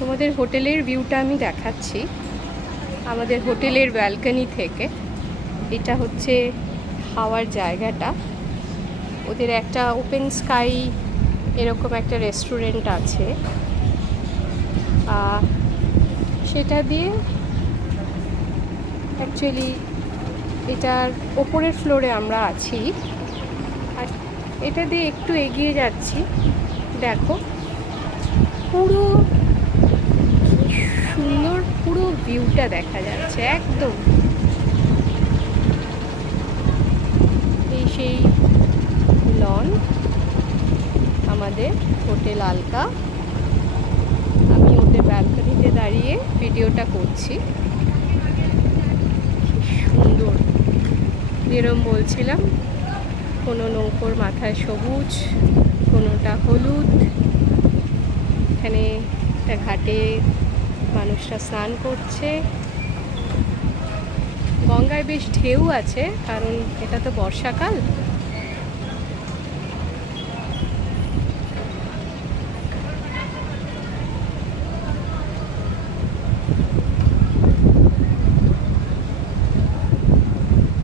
তোমাদের হোটেলের ভিউটা আমি দেখাচ্ছি আমাদের হোটেলের ব্যালকনি থেকে। এটা হচ্ছে খাওয়ার জায়গাটা। ওদের একটা ওপেন স্কাই এরকম একটা রেস্টুরেন্ট আছে, সেটা দিয়ে অ্যাকচুয়ালি এটার ওপরের ফ্লোরে আমরা আছি। আর এটা দিয়ে একটু এগিয়ে যাচ্ছি, দেখো পুরো সুন্দর পুরো ভিউটা দেখা যাচ্ছে একদম। এই সেই লন আমাদের হোটেল আলকা। আমি ওদের ব্যালকনিতে দাঁড়িয়ে ভিডিওটা করছি। সুন্দর, যেরকম বলছিলাম, কোনো নৌকোর মাথায় সবুজ, কোনোটা হলুদ। এখানে একটা ঘাটে মানুষরা স্নান করছে। গঙ্গায় বেশ ঢেউ আছে, কারণ এটা তো বর্ষাকাল।